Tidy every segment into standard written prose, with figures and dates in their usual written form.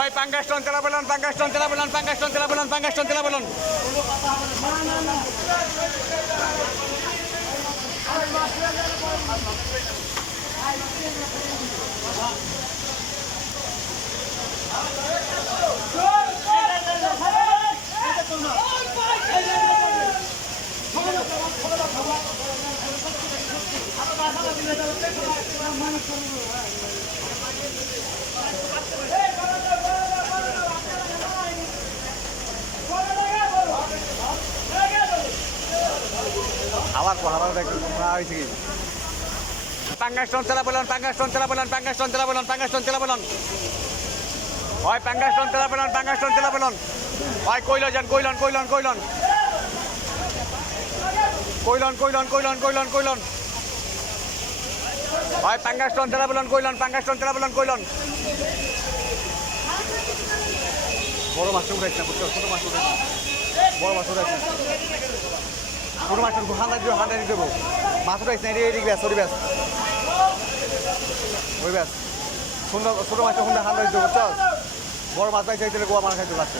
ওই পাঙ্গাস টন তেলা বলুন, পাঙ্গাস টন তেলা বলুন, পাঙ্গাস টন তেলা বলুন, পাঙ্গাস টন তেলা বলুন। আবার হারাও দেখুন হয়েছে কি পাঙ্গাস টন তেলা বলুন, পাঙ্গাস টন তেলা বলুন, পাঙ্গাস টন তেলা বলুন, পাঙ্গাস টন তেলা বলুন। ওই পাঙ্গাস টন তেলা বলুন, পাঙ্গাস টন তেলা বলুন। ওই কইল যান, কইলন কইলন কইলন কইলন কইলন কইলন কইলন কইলন। ওই পাঙ্গাস টন তেলা বলুন, কইলন, পাঙ্গাস টন তেলা বলুন, কইলন। বড় মাছ উঠাইছে না, ছোট মাছ উঠাইছে, বড় মাছ উঠাইছে, ছোট মাছ হাঁদা দেবো। মাছ উঠাইছে না, এদিক ব্যাস, ওই ব্যাস, ওই ব্যাস সুন্দর ছোট মাছটা সুন্দর হাঁদা দিতে বুঝছ। বড় মাছ পাইছে তাহলে গোয়া মাছ খাইতে লাগছে।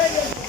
Hey,